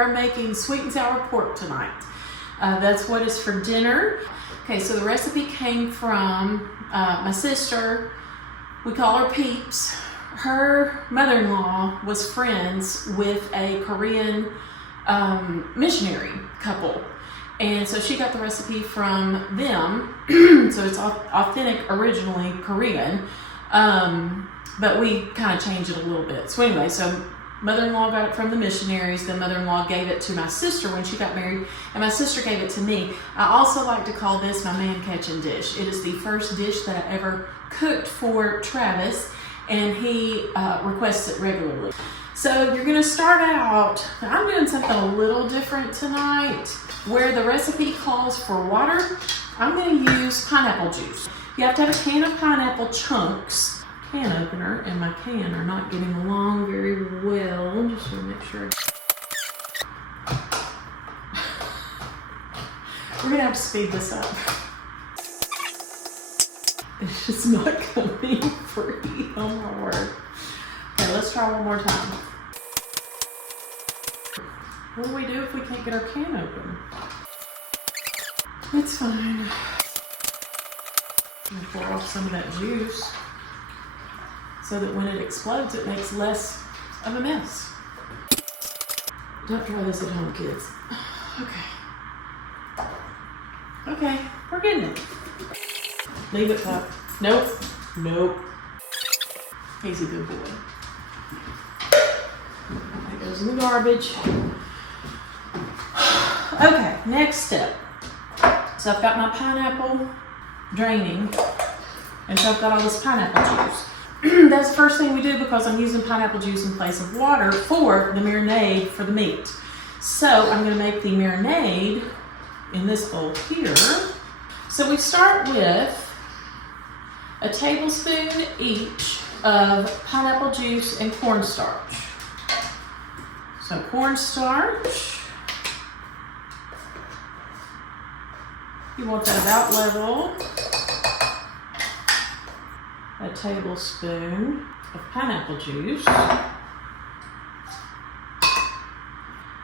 are making sweet and sour pork tonight. That's what is for dinner. Okay, so the recipe came from my sister. We call her Peeps. Her mother-in-law was friends with a Korean missionary couple. And so she got the recipe from them. So it's authentic, originally Korean. But we kind of changed it a little bit. So anyway, so mother-in-law got it from the missionaries. Then mother-in-law gave it to my sister when she got married, and my sister gave it to me. I also like to call this my man-catching dish. It is the first dish that I ever cooked for Travis, and he requests it regularly. So you're gonna start out, I'm doing something a little different tonight. Where the recipe calls for water, I'm gonna use pineapple juice. You have to have a can of pineapple chunks. Can opener and my can are not getting along very well. Just want to make sure. We're gonna have to speed this up. It's just not coming free. Oh my word. Okay, let's try one more time. What do we do if we can't get our can open? It's fine. I'm gonna pour off some of that juice, so that when it explodes, it makes less of a mess. Don't try this at home, kids. Okay. Okay, we're getting it. Leave it up. Nope. Nope. He's a good boy. That goes in the garbage. Okay, next step. So I've got my pineapple draining, and so I've got all this pineapple juice. That's the first thing we do because I'm using pineapple juice in place of water for the marinade for the meat. So I'm going to make the marinade in this bowl here. So we start with a tablespoon each of pineapple juice and cornstarch. So cornstarch, you want that about level. A tablespoon of pineapple juice.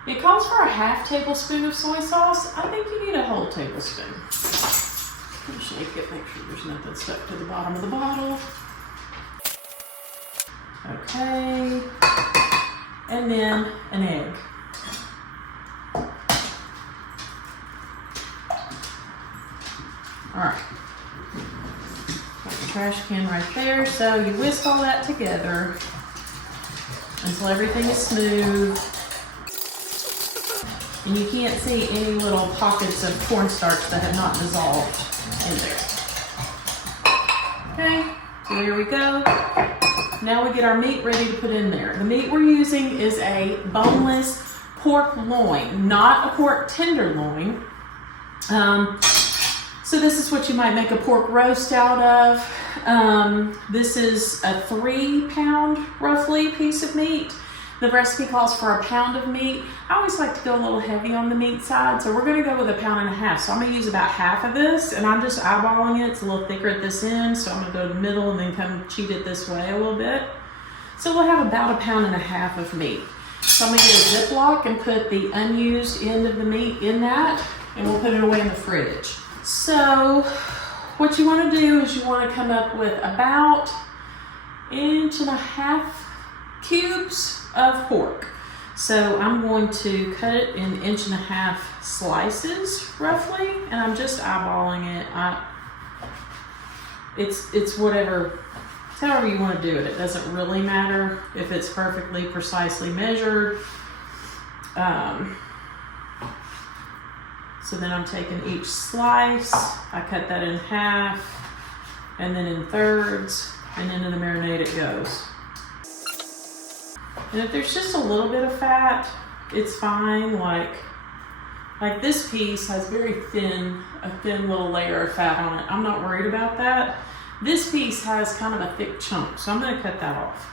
It calls for a half tablespoon of soy sauce. I think you need a whole tablespoon. Shake it, make sure there's nothing stuck to the bottom of the bottle. Okay, and then an egg. All right. Trash can right there. So you whisk all that together until everything is smooth and you can't see any little pockets of cornstarch that have not dissolved in there. Okay, so there we go. Now we get our meat ready to put in there. The meat we're using is a boneless pork loin, not a pork tenderloin. So this is what you might make a pork roast out of. This is a 3-pound, roughly, piece of meat. The recipe calls for a pound of meat. I always like to go a little heavy on the meat side, so we're gonna go with 1.5 pounds. So I'm gonna use about half of this, and I'm just eyeballing it. It's a little thicker at this end, so I'm gonna go to the middle and then come cheat it this way a little bit. So we'll have about 1.5 pounds of meat. So I'm gonna get a Ziploc and put the unused end of the meat in that, and we'll put it away in the fridge. So what you want to do is you want to come up with about 1.5 inch cubes of pork. So I'm going to cut it in 1.5 inch slices roughly, and I'm just eyeballing it. It's whatever, however you want to do it. It doesn't really matter if it's perfectly precisely measured. So then I'm taking each slice, I cut that in half, and then in thirds, and into the marinade it goes. And if there's just a little bit of fat, it's fine. Like this piece has a thin little layer of fat on it. I'm not worried about that. This piece has kind of a thick chunk, so I'm gonna cut that off.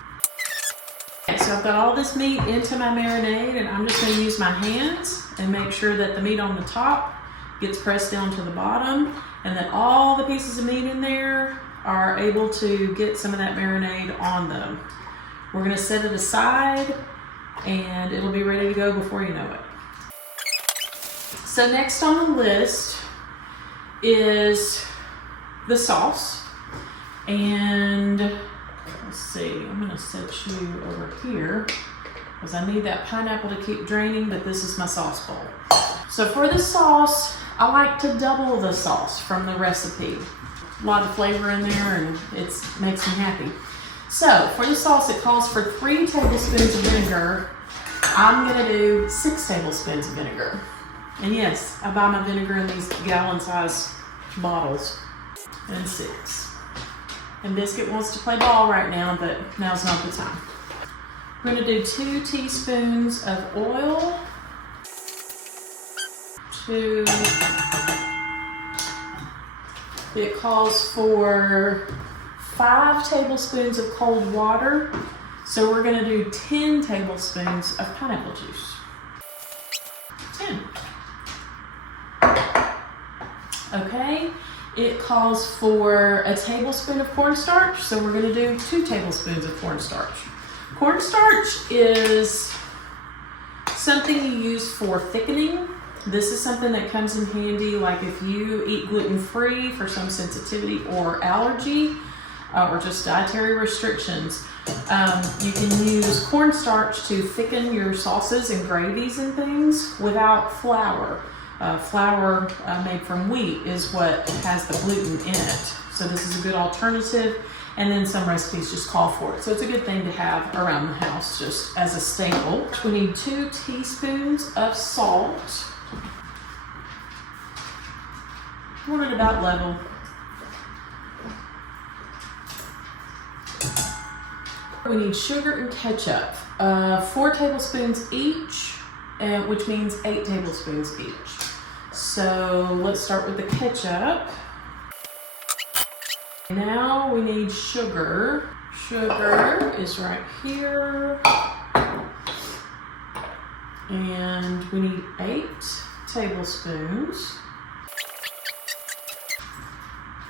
Okay, so I've got all this meat into my marinade, and I'm just gonna use my hands and make sure that the meat on the top gets pressed down to the bottom, and that all the pieces of meat in there are able to get some of that marinade on them. We're gonna set it aside, and it'll be ready to go before you know it. So next on the list is the sauce. And let's see, I'm gonna set you over here because I need that pineapple to keep draining, but this is my sauce bowl. So for the sauce, I like to double the sauce from the recipe. A lot of flavor in there and it makes me happy. So for the sauce, it calls for 3 tablespoons of vinegar. I'm gonna do 6 tablespoons of vinegar. And yes, I buy my vinegar in these gallon-sized bottles. And 6. And Biscuit wants to play ball right now, but now's not the time. We're gonna do 2 teaspoons of oil. 2. It calls for 5 tablespoons of cold water. So we're gonna do 10 tablespoons of pineapple juice. 10. Okay, it calls for a tablespoon of cornstarch. So we're gonna do 2 tablespoons of cornstarch. Cornstarch is something you use for thickening. This is something that comes in handy, like if you eat gluten-free for some sensitivity or allergy, or just dietary restrictions. You can use cornstarch to thicken your sauces and gravies and things without flour. Flour made from wheat is what has the gluten in it. So this is a good alternative. And then some recipes just call for it. So it's a good thing to have around the house just as a staple. We need 2 teaspoons of salt. Want it about level. We need sugar and ketchup, 4 tablespoons each, which means 8 tablespoons each. So let's start with the ketchup. Now we need sugar. Sugar is right here. And we need 8 tablespoons.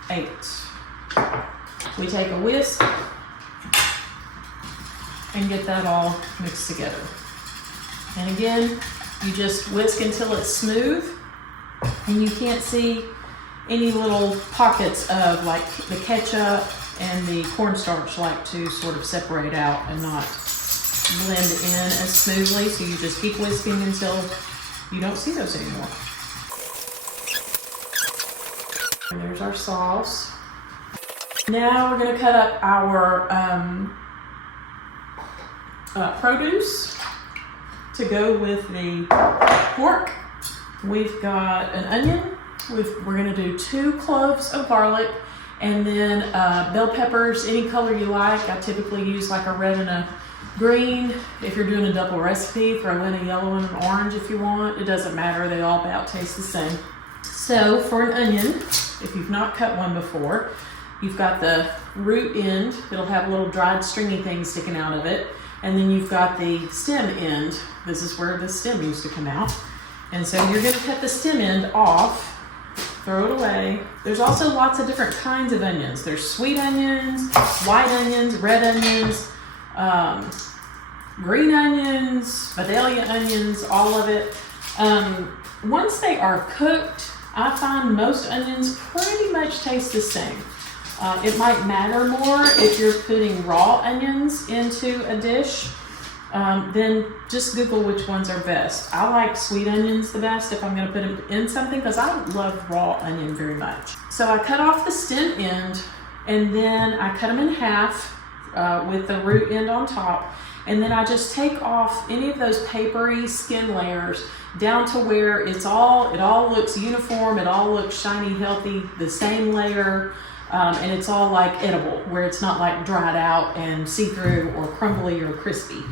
8. We take a whisk and get that all mixed together. And again, you just whisk until it's smooth and you can't see any little pockets of like the ketchup and the cornstarch like to sort of separate out and not blend in as smoothly. So you just keep whisking until you don't see those anymore. And there's our sauce. Now we're gonna cut up our produce to go with the pork. We've got an onion. We're gonna do 2 cloves of garlic and then bell peppers, any color you like. I typically use like a red and a green. If you're doing a double recipe, throw in a yellow and an orange if you want. It doesn't matter, they all about taste the same. So for an onion, if you've not cut one before, you've got the root end. It'll have a little dried stringy thing sticking out of it. And then you've got the stem end. This is where the stem used to come out. And so you're gonna cut the stem end off, throw it away. There's also lots of different kinds of onions. There's sweet onions, white onions, red onions, green onions, Vidalia onions, all of it. Once they are cooked, I find most onions pretty much taste the same. It might matter more if you're putting raw onions into a dish. Then just Google which ones are best. I like sweet onions the best if I'm gonna put them in something because I love raw onion very much. So I cut off the stem end and then I cut them in half with the root end on top. And then I just take off any of those papery skin layers down to where it all looks uniform, it all looks shiny, healthy, the same layer. And it's all like edible, where it's not like dried out and see-through or crumbly or crispy.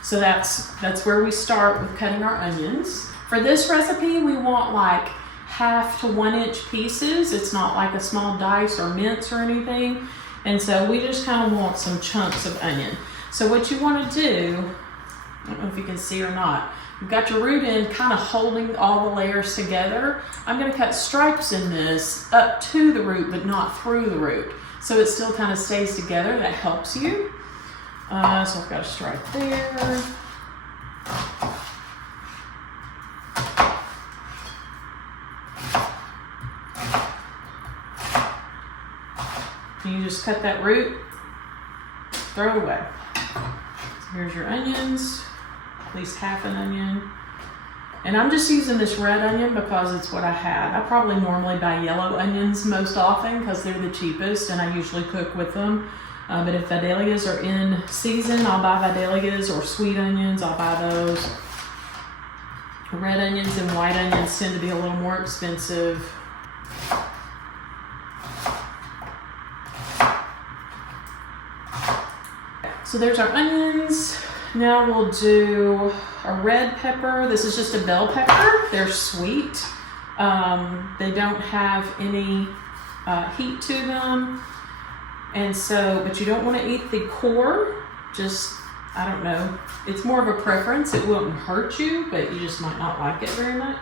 So that's where we start with cutting our onions. For this recipe, we want like 1/2 to 1 inch pieces. It's not like a small dice or mince or anything. And so we just kind of want some chunks of onion. So what you want to do, I don't know if you can see or not, you've got your root end kind of holding all the layers together. I'm going to cut stripes in this up to the root, but not through the root. So it still kind of stays together. That helps you. So I've got a stripe there. and you just cut that root, throw it away. So here's your onions, at least half an onion. And I'm just using this red onion because it's what I had. I probably normally buy yellow onions most often because they're the cheapest and I usually cook with them. But if Vidalias are in season, I'll buy Vidalias, or sweet onions, I'll buy those. Red onions and white onions tend to be a little more expensive. So there's our onions. Now we'll do a red pepper. This is just a bell pepper. They're sweet. They don't have any heat to them. And so, but you don't want to eat the core. Just, I don't know. It's more of a preference. It won't hurt you, but you just might not like it very much.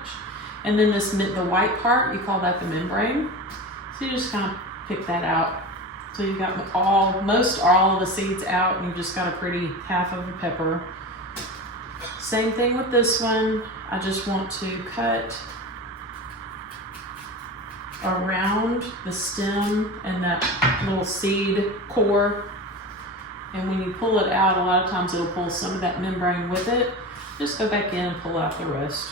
And then this, the white part, you call that the membrane. So you just kind of pick that out. So you got most all of the seeds out, and you've just got a pretty half of a pepper. Same thing with this one. I just want to cut around the stem and that little seed core. And when you pull it out, a lot of times it'll pull some of that membrane with it. Just go back in and pull out the rest.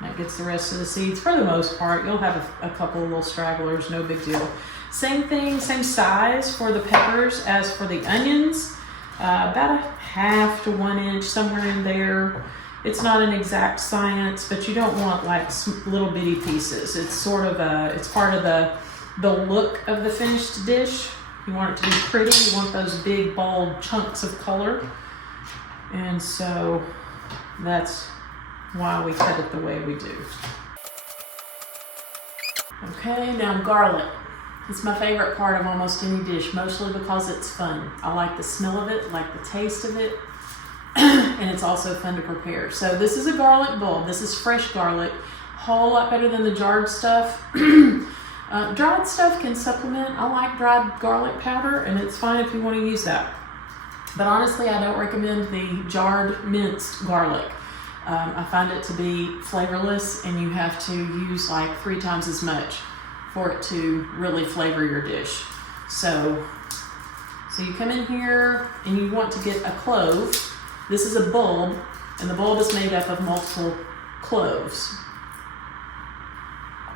That gets the rest of the seeds. For the most part, you'll have a couple of little stragglers, no big deal. Same thing, same size for the peppers as for the onions. About a half to 1 inch, somewhere in there. It's not an exact science, but you don't want like little bitty pieces. It's sort of it's part of the look of the finished dish. You want it to be pretty. You want those big, bold chunks of color. And so that's why we cut it the way we do. Okay, now garlic. It's my favorite part of almost any dish, mostly because it's fun. I like the smell of it, like the taste of it, and it's also fun to prepare. So this is a garlic bulb. This is fresh garlic, a whole lot better than the jarred stuff. Dried stuff can supplement. I like dried garlic powder, and it's fine if you want to use that. But honestly, I don't recommend the jarred minced garlic. I find it to be flavorless, and you have to use like 3 times as much for it to really flavor your dish. So you come in here and you want to get a clove. This is a bulb, and the bulb is made up of multiple cloves.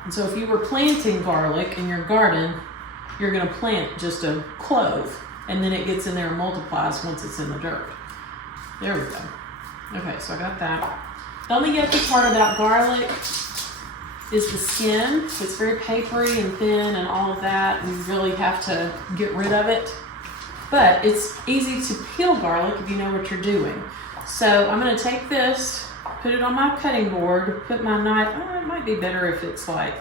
And so if you were planting garlic in your garden, you're gonna plant just a clove, and then it gets in there and multiplies once it's in the dirt. There we go. Okay, so I got that. The only yucky part about garlic is the skin. It's very papery and thin and all of that, and you really have to get rid of it. But it's easy to peel garlic if you know what you're doing. So I'm gonna take this, put it on my cutting board, put my knife, it might be better if it's like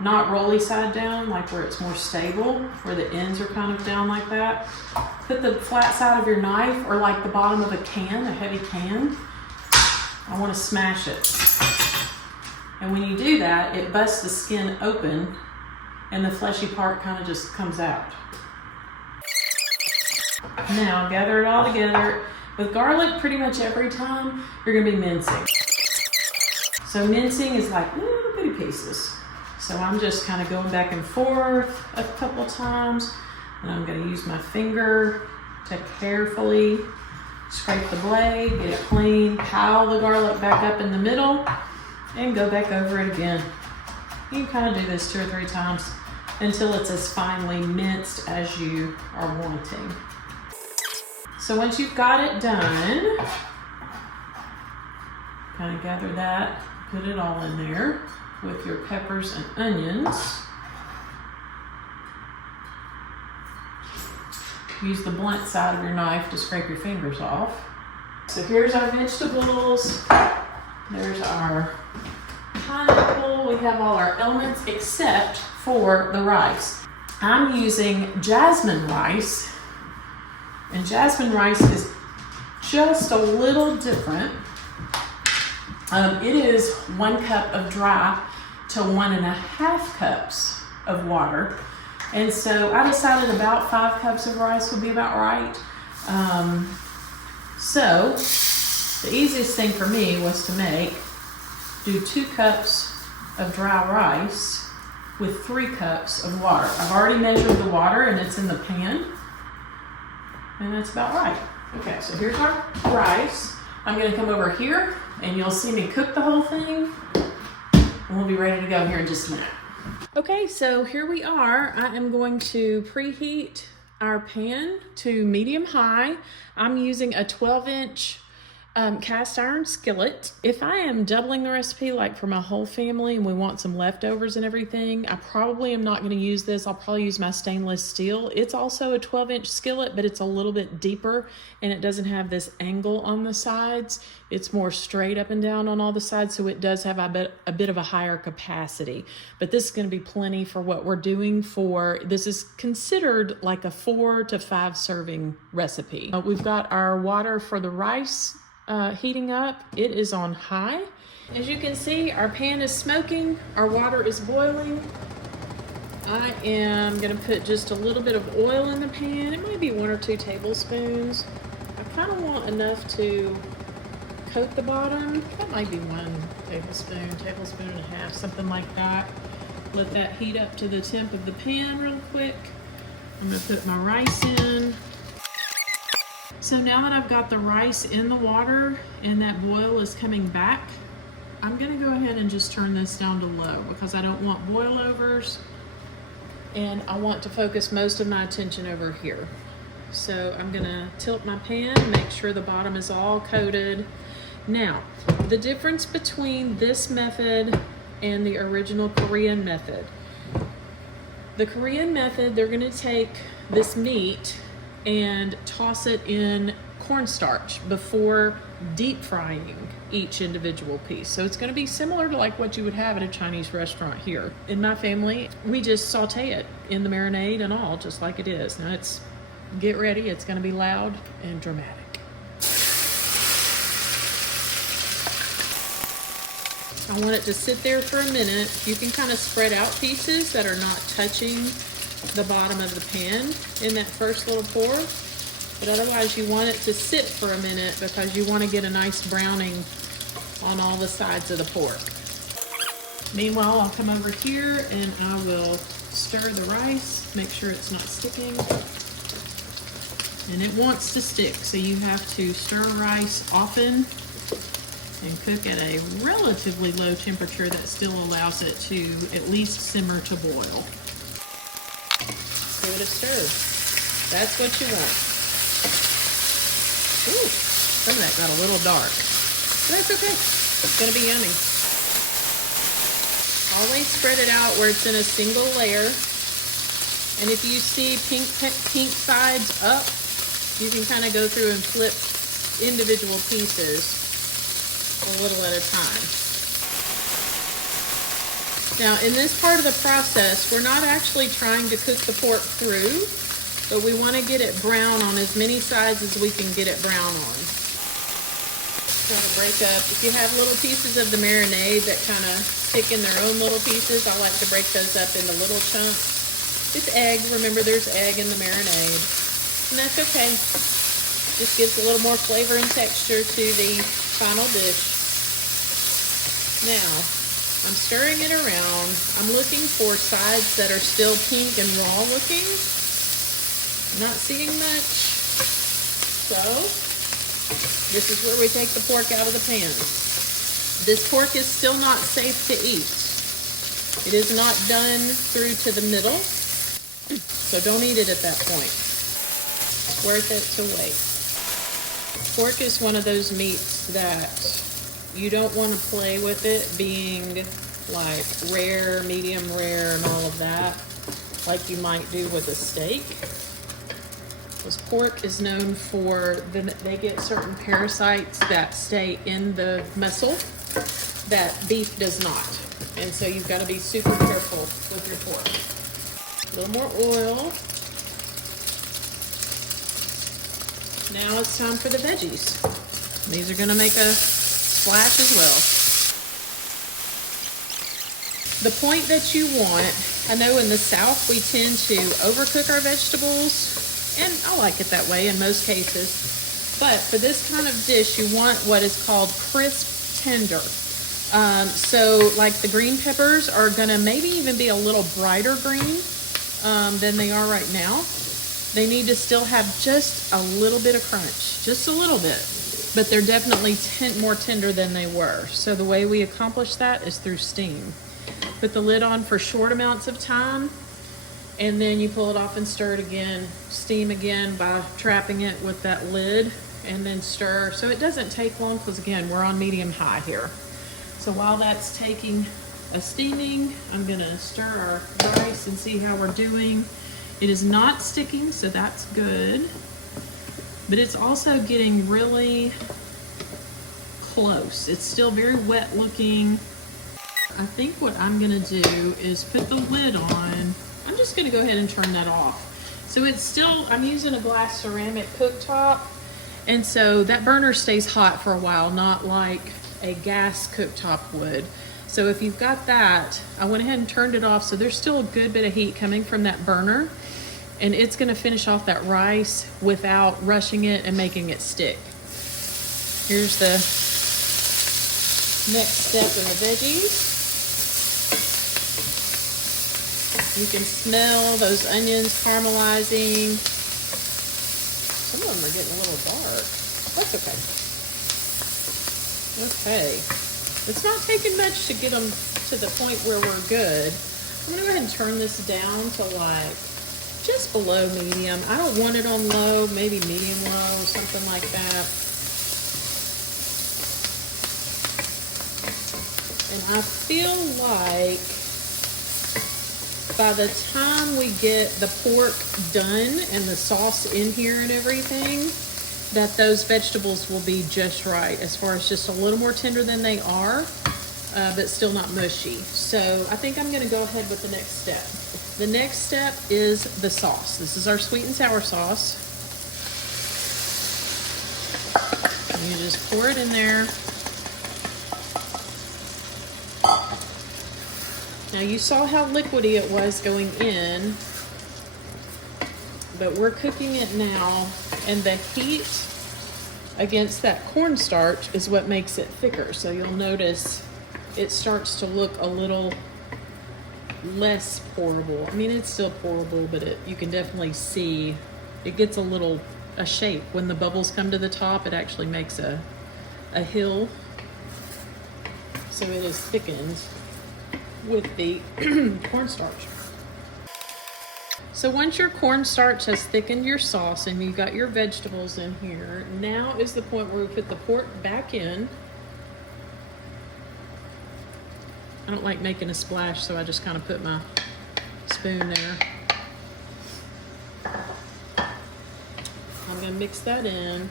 not rolly side down, like where it's more stable, where the ends are kind of down like that. Put the flat side of your knife, or like the bottom of a can, a heavy can. I want to smash it. And when you do that, it busts the skin open and the fleshy part kind of just comes out. Now gather it all together. With garlic, pretty much every time you're gonna be mincing. So mincing is like little bitty pieces. So I'm just kind of going back and forth a couple times, and I'm gonna use my finger to carefully scrape the blade, get it clean, pile the garlic back up in the middle, and go back over it again. You can kind of do this 2 or 3 times until it's as finely minced as you are wanting. So once you've got it done, kind of gather that, put it all in there with your peppers and onions. Use the blunt side of your knife to scrape your fingers off. So here's our vegetables. There's our pineapple. We have all our elements except for the rice. I'm using jasmine rice, and jasmine rice is just a little different. It is 1 cup of dry to 1.5 cups of water. And so I decided about 5 cups of rice would be about right. So the easiest thing for me was to do 2 cups of dry rice with 3 cups of water. I've already measured the water and it's in the pan. And that's about right. Okay, so here's our rice. I'm gonna come over here and you'll see me cook the whole thing. And we'll be ready to go here in just a minute. Okay, so here we are. I am going to preheat our pan to medium high. I'm using a 12-inch cast iron skillet. If I am doubling the recipe, like for my whole family and we want some leftovers and everything, I probably am not going to use this. I'll probably use my stainless steel. It's also a 12-inch skillet, but it's a little bit deeper and it doesn't have this angle on the sides. It's more straight up and down on all the sides, so it does have a bit of a higher capacity. But this is going to be plenty for what we're doing for, this is considered like a 4 to 5 serving recipe. We've got our water for the rice heating up. It is on high. As you can see, our pan is smoking, our water is boiling. I am gonna put just a little bit of oil in the pan. It might be 1 or 2 tablespoons. I kind of want enough to coat the bottom. That might be 1 tablespoon and a half, something like that. Let that heat up to the temp of the pan real quick. I'm gonna put my rice in. So now that I've got the rice in the water and that boil is coming back, I'm gonna go ahead and just turn this down to low because I don't want boil overs and I want to focus most of my attention over here. So I'm gonna tilt my pan, make sure the bottom is all coated. Now, the difference between this method and the original Korean method. The Korean method, they're gonna take this meat and toss it in cornstarch before deep frying each individual piece. So it's gonna be similar to like what you would have at a Chinese restaurant here. In my family, we just saute it in the marinade and all, just like it is. Now get ready, it's gonna be loud and dramatic. I want it to sit there for a minute. You can kind of spread out pieces that are not touching the bottom of the pan in that first little pour, but otherwise you want it to sit for a minute because you want to get a nice browning on all the sides of the pork. Meanwhile, I'll come over here and I will stir the rice, make sure it's not sticking. And it wants to stick, so you have to stir rice often and cook at a relatively low temperature that still allows it to at least simmer to boil. Give it a stir. That's what you want. Ooh, some of that got a little dark. But that's okay. It's gonna be yummy. Always spread it out where it's in a single layer. And if you see pink sides up, you can kind of go through and flip individual pieces a little at a time. Now, in this part of the process, we're not actually trying to cook the pork through, but we want to get it brown on as many sides as we can get it brown on. Try to break up. If you have little pieces of the marinade that kind of stick in their own little pieces, I like to break those up into little chunks. It's egg. Remember, there's egg in the marinade. And that's okay. Just gives a little more flavor and texture to the final dish. Now, I'm stirring it around. I'm looking for sides that are still pink and raw looking. Not seeing much. So, this is where we take the pork out of the pan. This pork is still not safe to eat. It is not done through to the middle, so don't eat it at that point. It's worth it to wait. Pork is one of those meats that you don't want to play with it being like rare, medium rare, and all of that, like you might do with a steak. Because pork is known for, they get certain parasites that stay in the muscle that beef does not. And so you've got to be super careful with your pork. A little more oil. Now it's time for the veggies. These are going to make a splash as well. The point that you want, I know in the South we tend to overcook our vegetables, and I like it that way in most cases, but for this kind of dish you want what is called crisp tender. So like the green peppers are gonna maybe even be a little brighter green than they are right now. They need to still have just a little bit of crunch, just a little bit, but they're definitely more tender than they were. So the way we accomplish that is through steam. Put the lid on for short amounts of time, and then you pull it off and stir it again, steam again by trapping it with that lid, and then stir. So it doesn't take long because again, we're on medium high here. So while that's taking a steaming, I'm gonna stir our rice and see how we're doing. It is not sticking, so that's good. But it's also getting really close. It's still very wet looking. I think what I'm gonna do is put the lid on. I'm just gonna go ahead and turn that off. So it's still, I'm using a glass ceramic cooktop, and so that burner stays hot for a while, not like a gas cooktop would. So if you've got that, I went ahead and turned it off, so there's still a good bit of heat coming from that burner, and it's gonna finish off that rice without rushing it and making it stick. Here's the next step in the veggies. You can smell those onions caramelizing. Some of them are getting a little dark. That's okay. Okay. It's not taking much to get them to the point where we're good. I'm gonna go ahead and turn this down to like just below medium. I don't want it on low, maybe medium low, something like that. And I feel like by the time we get the pork done and the sauce in here and everything, that those vegetables will be just right, as far as just a little more tender than they are, but still not mushy. So I think I'm gonna go ahead with the next step. The next step is the sauce. This is our sweet and sour sauce. And you just pour it in there. Now you saw how liquidy it was going in, but we're cooking it now, and the heat against that cornstarch is what makes it thicker. So you'll notice it starts to look a little less pourable. I mean, it's still pourable, but you can definitely see it gets a shape. When the bubbles come to the top, it actually makes a hill. So it is thickened with the cornstarch. So once your cornstarch has thickened your sauce and you've got your vegetables in here, now is the point where we put the pork back in. I don't like making a splash, so I just kind of put my spoon there. I'm gonna mix that in.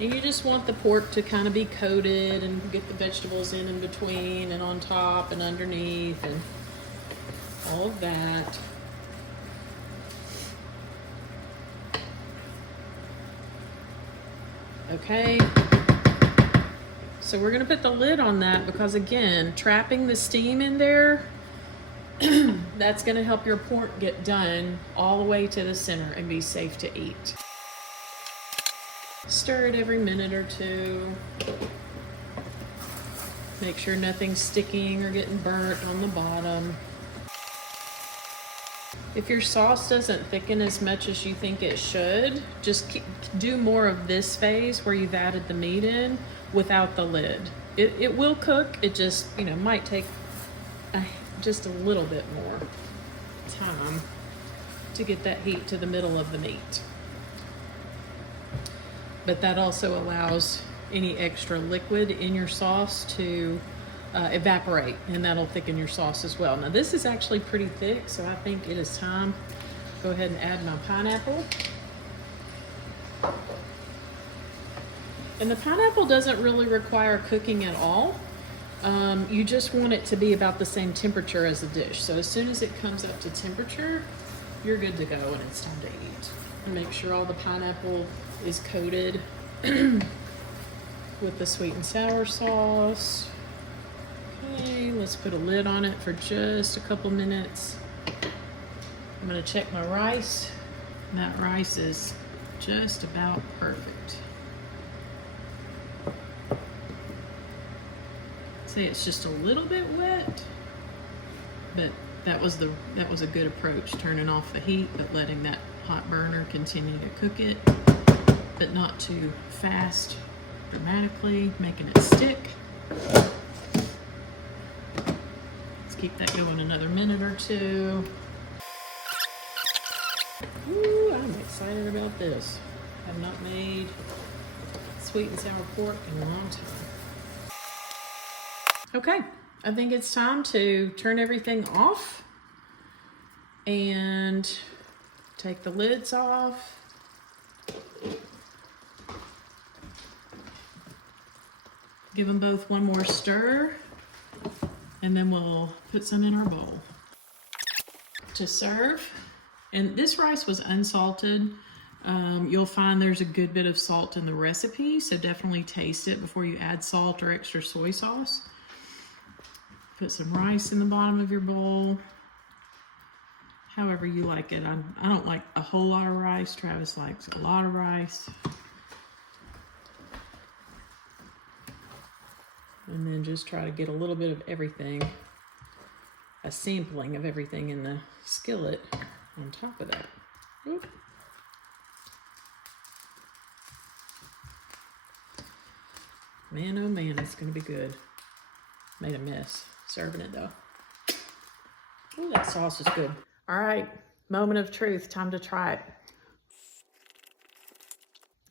And you just want the pork to kind of be coated and get the vegetables in between and on top and underneath and all of that. Okay. So we're gonna put the lid on that because again, trapping the steam in there, that's gonna help your pork get done all the way to the center and be safe to eat. Stir it every minute or two. Make sure nothing's sticking or getting burnt on the bottom. If your sauce doesn't thicken as much as you think it should, just do more of this phase where you've added the meat in without the lid. It will cook, it just, might take just a little bit more time to get that heat to the middle of the meat. But that also allows any extra liquid in your sauce to evaporate, and that'll thicken your sauce as well. Now this is actually pretty thick, so I think it is time to go ahead and add my pineapple. And the pineapple doesn't really require cooking at all. You just want it to be about the same temperature as the dish. So as soon as it comes up to temperature, you're good to go and it's time to eat. And make sure all the pineapple is coated with the sweet and sour sauce. Okay, let's put a lid on it for just a couple minutes. I'm gonna check my rice, and that rice is just about perfect. say it's just a little bit wet, but that was a good approach, turning off the heat, but letting that hot burner continue to cook it, but not too fast, dramatically, making it stick. Let's keep that going another minute or two. Ooh, I'm excited about this. I've not made sweet and sour pork in a long time. Okay, I think it's time to turn everything off and take the lids off. Give them both one more stir, and then we'll put some in our bowl to serve. And this rice was unsalted. You'll find there's a good bit of salt in the recipe, so definitely taste it before you add salt or extra soy sauce. Put some rice in the bottom of your bowl, however you like it. I don't like a whole lot of rice. Travis likes a lot of rice. And then just try to get a little bit of everything, a sampling of everything in the skillet on top of that. Oop. Man, oh man, it's gonna be good. Made a mess serving it though. Ooh, that sauce is good. All right, moment of truth, time to try it.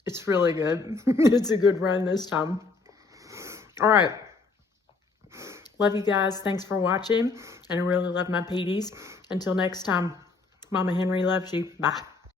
It's really good. It's a good run this time. All right. Love you guys. Thanks for watching. And I really love my Peeties. Until next time, Mama Henry loves you. Bye.